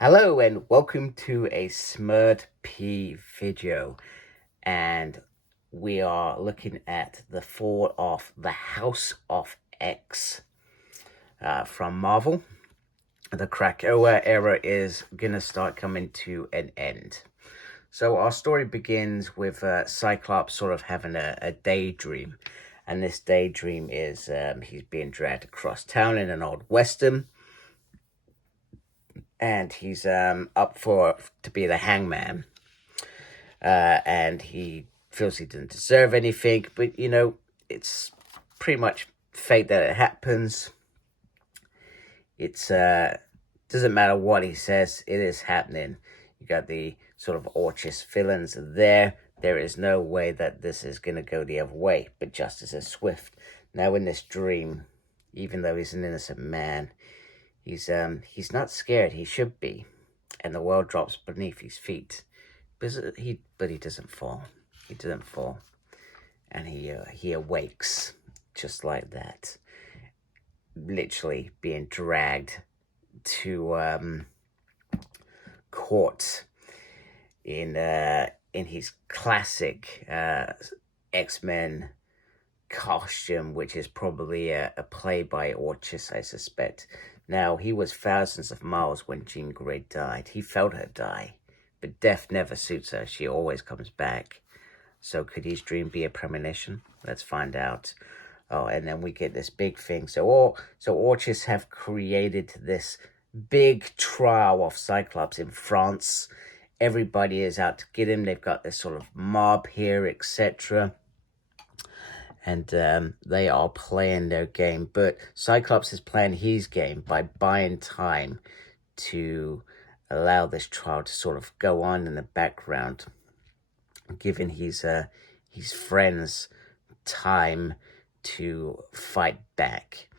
Hello and welcome to a Smurd P video, and we are looking at the fall of the House of X from Marvel. The Krakoa era is gonna start coming to an end. So our story begins with Cyclops sort of having a daydream, and this daydream is he's being dragged across town in an old western, and he's up to be the hangman, and he feels he didn't deserve anything, but it's pretty much fate that it happens. It's doesn't matter what he says, it is happening. You got the sort of Orchis villains there. There is no way that this is going to go the other way, but justice is swift. Now in this dream, even though he's an innocent man, he's not scared. He should be, and the world drops beneath his feet. But he doesn't fall. He doesn't fall, and he awakes just like that, literally being dragged to court in his classic X-Men costume, which is probably a play by Orchis, I suspect. Now, he was thousands of miles when Jean Grey died. He felt her die, but death never suits her. She always comes back. So could his dream be a premonition? Let's find out. Oh, and then we get this big thing. So Orchis have created this big trial of Cyclops in France. Everybody is out to get him. They've got this sort of mob here, etc. And they are playing their game. But Cyclops is playing his game by buying time to allow this trial to sort of go on in the background, giving his friends time to fight back.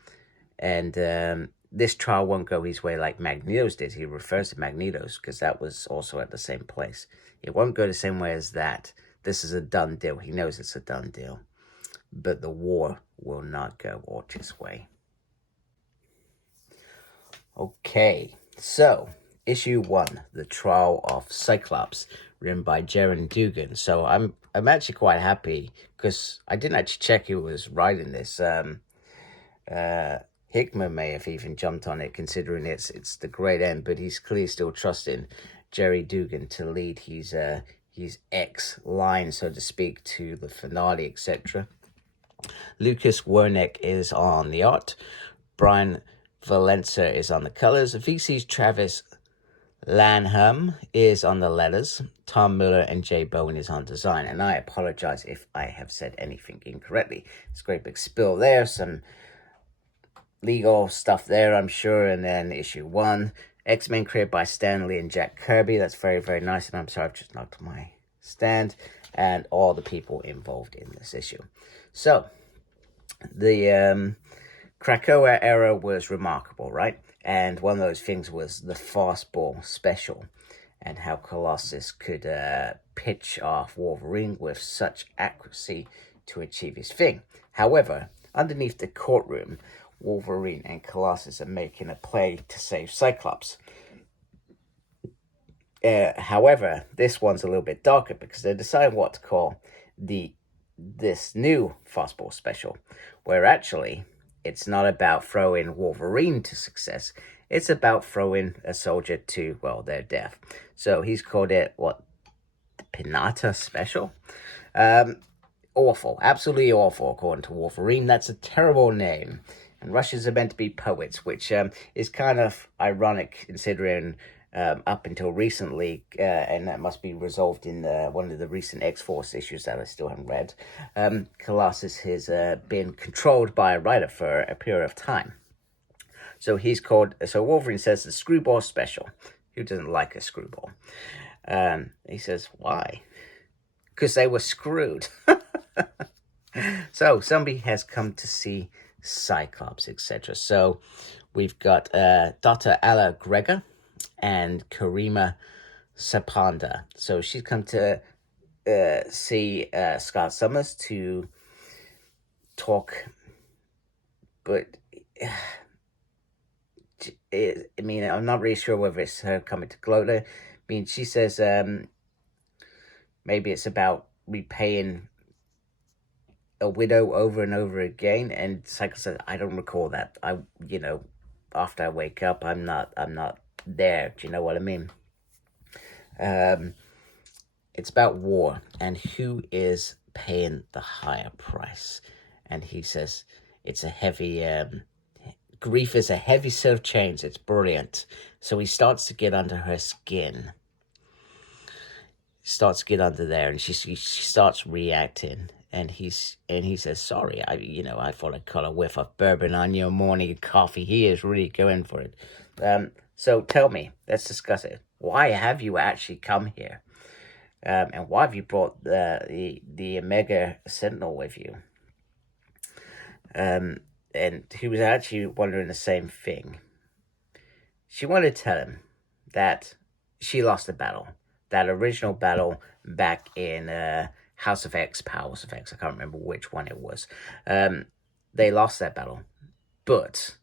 And this trial won't go his way like Magneto's did. He refers to Magneto's because that was also at the same place. It won't go the same way as that. This is a done deal. He knows it's a done deal. But the war will not go Orchis' way. Okay, so issue 1, The Trial of Cyclops, written by Gerry Duggan. So I'm actually quite happy because I didn't actually check who was writing this. Hickman may have even jumped on it, considering it's the great end, but he's clearly still trusting Gerry Duggan to lead his X line, so to speak, to the finale, etc. Lucas Werneck is on the art. Brian Valenza is on the colors. VC's Travis Lanham is on the letters. Tom Miller and Jay Bowen is on design. And I apologize if I have said anything incorrectly. It's a great big spill there. Some legal stuff there, I'm sure. And then issue 1. X-Men created by Stan Lee and Jack Kirby. That's very, very nice. And I'm sorry, I've just knocked my stand. And all the people involved in this issue. So, the Krakoa era was remarkable, right? And one of those things was the fastball special, and how Colossus could pitch off Wolverine with such accuracy to achieve his thing. However, underneath the courtroom, Wolverine and Colossus are making a play to save Cyclops. However, this one's a little bit darker because they decide what to call this new fastball special, where actually it's not about throwing Wolverine to success. It's about throwing a soldier to, well, their death. So he's called it, what, the Pinata Special? Awful. Absolutely awful, according to Wolverine. That's a terrible name. And Russians are meant to be poets, which is kind of ironic considering up until recently, and that must be resolved in one of the recent X-Force issues that I still haven't read, Colossus has been controlled by a writer for a period of time. So Wolverine says the Screwball Special. Who doesn't like a screwball? He says, why? Because they were screwed. So somebody has come to see Cyclops, etc. So we've got Dr. Alla Gregor and Karima Sapanda. So she's come to see Scott Summers to talk, but I mean, I'm not really sure whether it's her coming to Glota. I mean, she says maybe it's about repaying a widow over and over again, and Cyclops says, I don't recall that. After I wake up, I'm not there. Do you know what I mean? It's about war and who is paying the higher price. And he says it's a heavy grief is a heavy set of chains. It's brilliant. So he starts to get under her skin. Starts to get under there, and she starts reacting. And he says, sorry, I thought I'd cut a whiff of bourbon on your morning coffee. He is really going for it. So tell me, let's discuss it. Why have you actually come here? And why have you brought the Omega Sentinel with you? And he was actually wondering the same thing. She wanted to tell him that she lost the battle. That original battle back in House of X, Powers of X. I can't remember which one it was. They lost that battle. But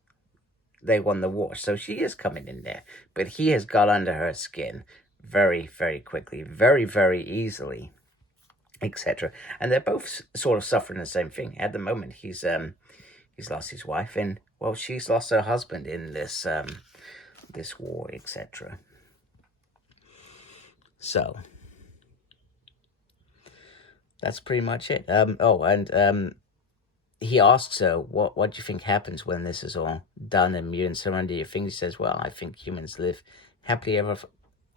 they won the war. So she is coming in there. But he has got under her skin very, very quickly, very, very easily, etc. And they're both sort of suffering the same thing. At the moment, he's lost his wife, and well, she's lost her husband in this this war, etc. So that's pretty much it. He asks her, what do you think happens when this is all done and mutants surrender your thing? He says, well, I think humans live happily ever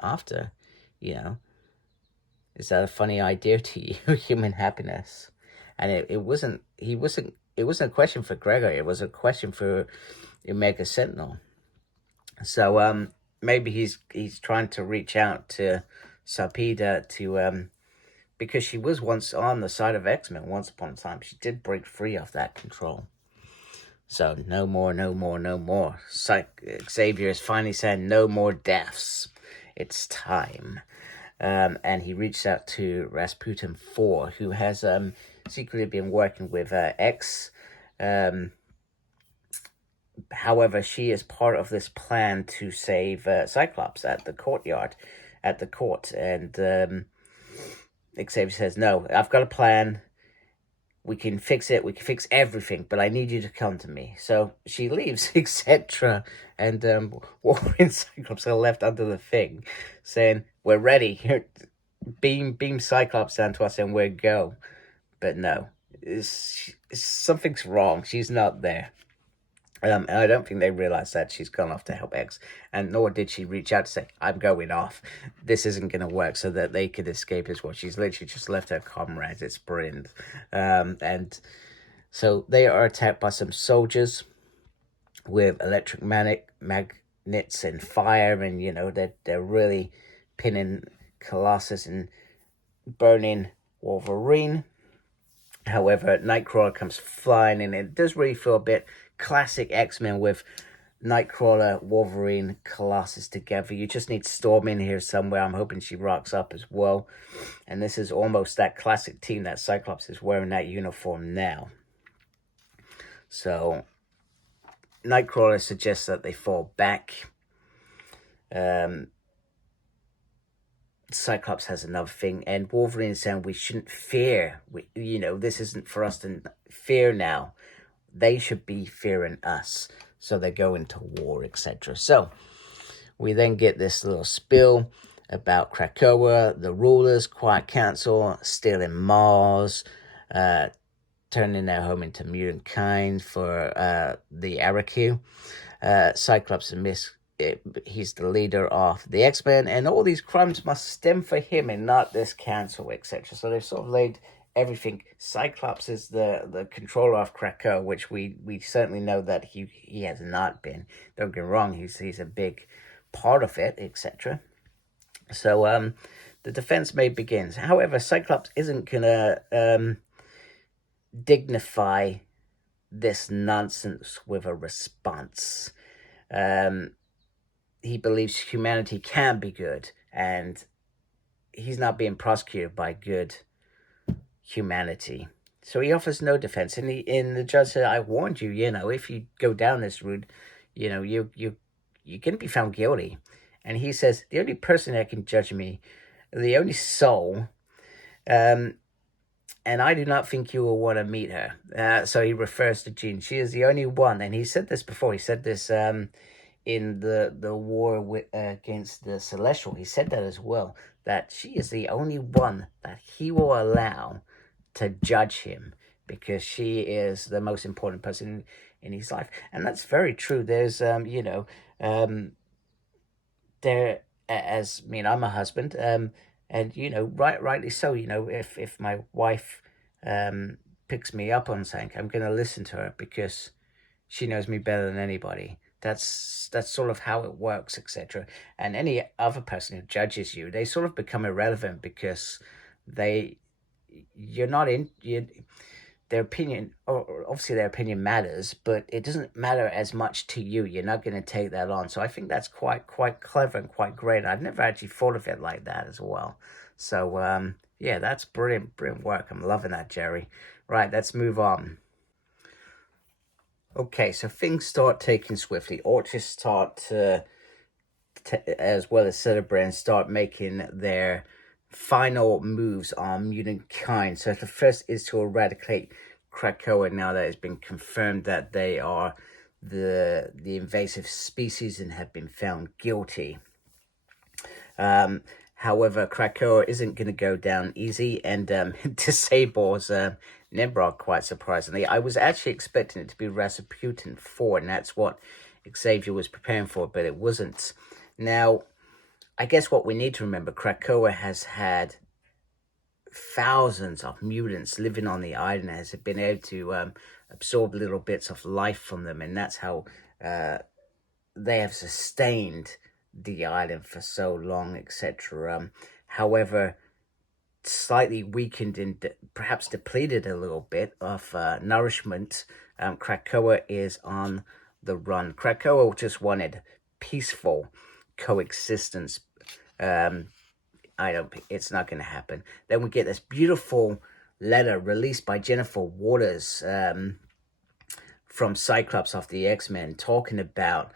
after. Is that a funny idea to you? Human happiness? And it wasn't a question for Gregor. It was a question for Omega Sentinel. So maybe he's trying to reach out to Sarpeda to because she was once on the side of X-Men once upon a time. She did break free of that control. So no more, no more, no more. Xavier is finally saying no more deaths. It's time. And he reached out to Rasputin 4, who has secretly been working with X. However, she is part of this plan to save Cyclops at the court. And Xavier says, no, I've got a plan. We can fix it. We can fix everything, but I need you to come to me. So she leaves, etc. And Wolverine and Cyclops are left under the thing, saying, we're ready. Here, beam Cyclops down to us and we'll go. But no, something's wrong. She's not there. And I don't think they realize that she's gone off to help X, and nor did she reach out to say, I'm going off. This isn't going to work, so that they could escape as well. She's literally just left her comrades. It's brilliant. And so they are attacked by some soldiers with electric magnets and fire, and, they're really pinning Colossus and burning Wolverine. However, Nightcrawler comes flying, and it does really feel a bit classic X-Men with Nightcrawler, Wolverine, Colossus together. You just need Storm in here somewhere. I'm hoping she rocks up as well. And this is almost that classic team that Cyclops is wearing that uniform now. So Nightcrawler suggests that they fall back. Cyclops has another thing, and Wolverine is saying we shouldn't fear. This isn't for us to fear now. They should be fearing us. So they go into war, etc. So we then get this little spill about Krakoa, the rulers, Quiet Council, stealing Mars, turning their home into Mutantkind for the Araku. Cyclops admits he's the leader of the X-Men, and all these crimes must stem from him and not this council, etc. So they've sort of laid everything. Cyclops is the controller of Krakoa, which we certainly know that he has not been. Don't get me wrong, he's a big part of it, etc. So the defense may begin. However, Cyclops isn't gonna dignify this nonsense with a response. He believes humanity can be good, and he's not being prosecuted by good humanity. So he offers no defense, and the judge said, I warned you, if you go down this route, you're you're going to be found guilty. And he says, the only person that can judge me, the only soul, and I do not think you will want to meet her. So he refers to Jean. She is the only one, and he said this before. He said this in the war against the Celestial. He said that as well, that she is the only one that he will allow to judge him, because she is the most important person in his life. And that's very true. There's, there, as, I'm a husband, and, rightly so, if my wife picks me up on something, I'm going to listen to her because she knows me better than anybody. That's sort of how it works, etc. And any other person who judges you, they sort of become irrelevant, because their opinion, or obviously their opinion matters, but it doesn't matter as much to you. You're not going to take that on. So I think that's quite clever and quite great. I've never actually thought of it like that as well. So yeah, that's brilliant work. I'm loving that, Gerry. Right, let's move on. Okay, so things start taking swiftly. Orchis start to, as well as Celebrant, start making their final moves on Mutantkind. So the first is to eradicate Krakoa, now that it's been confirmed that they are the invasive species and have been found guilty. However, Krakoa isn't going to go down easy, and disables Nimrod, quite surprisingly. I was actually expecting it to be Rasputin 4, and that's what Xavier was preparing for, but it wasn't. Now, I guess what we need to remember, Krakoa has had thousands of mutants living on the island, has been able to absorb little bits of life from them, and that's how they have sustained the island for so long, etc. However, slightly weakened and perhaps depleted a little bit of nourishment, Krakoa is on the run. Krakoa just wanted peaceful coexistence. It's not going to happen. Then we get this beautiful letter released by Jennifer Waters from Cyclops of the X-Men, talking about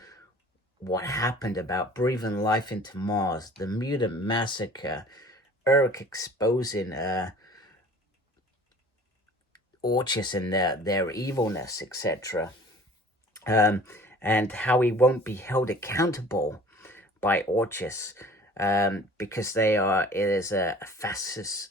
what happened, about breathing life into Mars, the mutant massacre, Eric exposing Orchis and their evilness, etc. And how he won't be held accountable by Orchis, because it is a fascist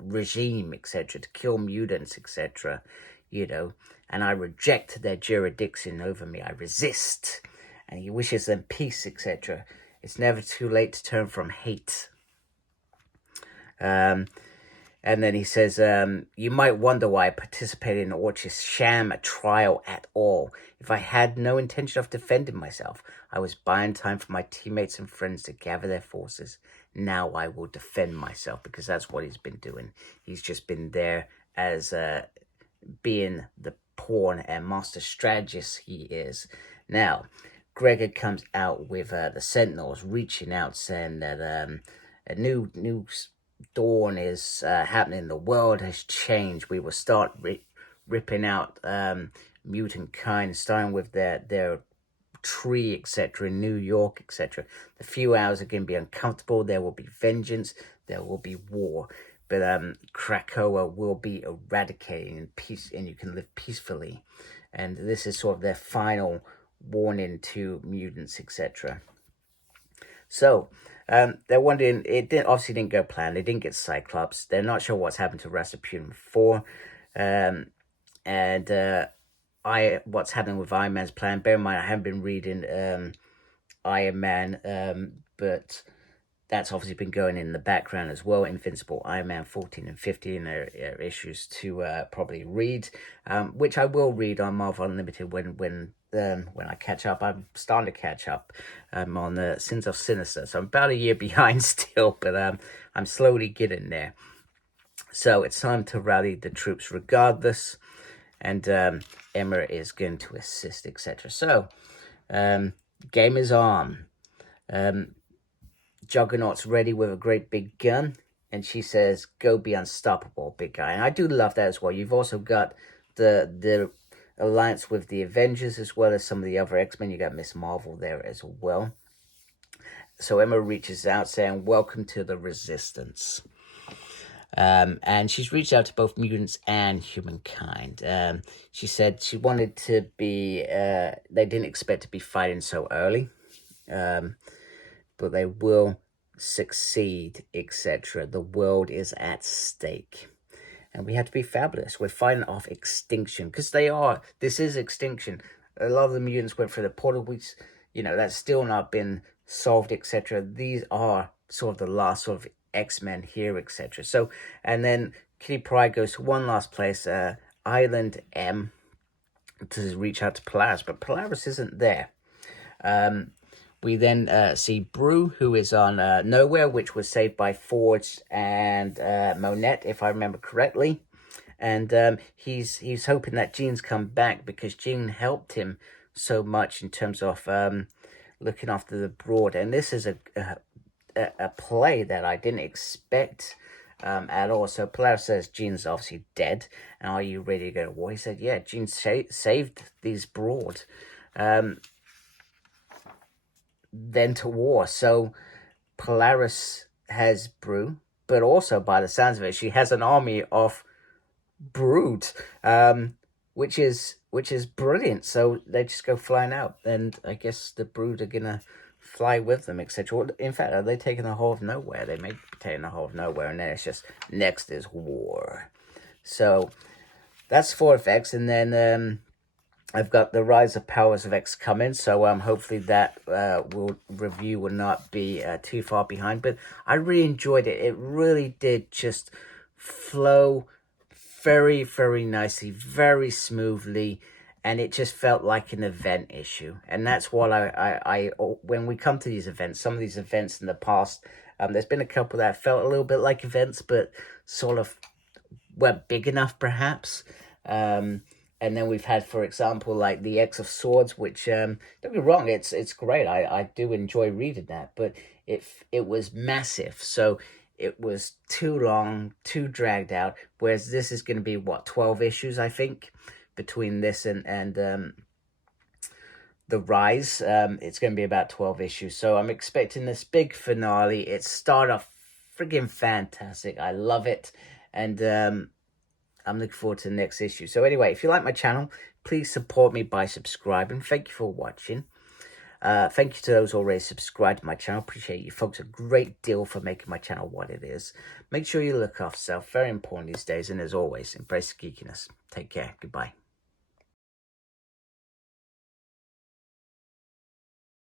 regime, etc., to kill mutants, etc., and I reject their jurisdiction over me. I resist. And he wishes them peace, etc. It's never too late to turn from hate. And then he says, you might wonder why I participated in Orchis' sham trial at all. If I had no intention of defending myself, I was buying time for my teammates and friends to gather their forces. Now I will defend myself, because that's what he's been doing. He's just been there as being the pawn and master strategist he is. Now, Gregor comes out with the Sentinels reaching out, saying that a new dawn is happening. The world has changed. We will start ripping out Mutantkind, starting with their tree, etc., in New York, etc. The few hours are going to be uncomfortable. There will be vengeance. There will be war. But Krakoa will be eradicated in peace, and you can live peacefully. And this is sort of their final warning to mutants, etc. So they're wondering, obviously didn't go planned. They didn't get Cyclops. They're not sure what's happened to Rasputin 4, and what's happening with Iron Man's plan. Bear in mind, I haven't been reading Iron Man, but that's obviously been going in the background as well. Invincible, Iron Man 14 and 15 are issues to probably read, which I will read on Marvel Unlimited when I catch up. I'm starting to catch up on the Sins of Sinister, so I'm about a year behind still, but I'm slowly getting there. So it's time to rally the troops regardless, and Emma is going to assist, etc. So game is on. Juggernaut's ready with a great big gun, and she says, go be unstoppable, big guy. And I do love that as well. You've also got the alliance with the Avengers, as well as some of the other X-Men. You got Miss Marvel there as well. So Emma reaches out saying, welcome to the Resistance. And she's reached out to both mutants and humankind. She said she wanted to be, they didn't expect to be fighting so early, but they will succeed, etc. The world is at stake. And we have to be fabulous. We're fighting off extinction, because this is extinction. A lot of the mutants went through the portal, that's still not been solved, etc. These are sort of the last sort of X-Men here, etc. So, and then Kitty Pryde goes to one last place, Island M, to reach out to Polaris, but Polaris isn't there. We then see Brew, who is on Nowhere, which was saved by Forge and Monette, if I remember correctly. And he's hoping that Jean's come back, because Jean helped him so much in terms of looking after the Brood. And this is a play that I didn't expect at all. So Polaris says Jean's obviously dead, and are you ready to go to war? He said, yeah, Jean saved these Brood. Then to war. So Polaris has Brew, but also by the sounds of it, she has an army of Brood, which is brilliant. So they just go flying out, and I guess the Brood are gonna fly with them, etc. In fact, are they taking the whole of Nowhere? They may be taking the whole of Nowhere, and then it's just next is war. So that's 4FX, and then I've got the Rise of Powers of X coming, so hopefully that review will not be too far behind. But I really enjoyed it. It really did just flow very, very nicely, very smoothly, and it just felt like an event issue. And that's what I when we come to these events, some of these events in the past, there's been a couple that felt a little bit like events, but sort of weren't big enough, perhaps. And then we've had, for example, like the X of Swords, which, don't get me wrong, it's great. I do enjoy reading that, but it was massive. So it was too long, too dragged out, whereas this is going to be, what, 12 issues, I think, between this and The Rise. It's going to be about 12 issues. So I'm expecting this big finale. It started off friggin' fantastic. I love it. And I'm looking forward to the next issue. So anyway, if you like my channel, please support me by subscribing. Thank you for watching. Thank you to those already subscribed to my channel. Appreciate you folks a great deal for making my channel what it is. Make sure you look after yourself. Very important these days. And as always, embrace the geekiness. Take care. Goodbye.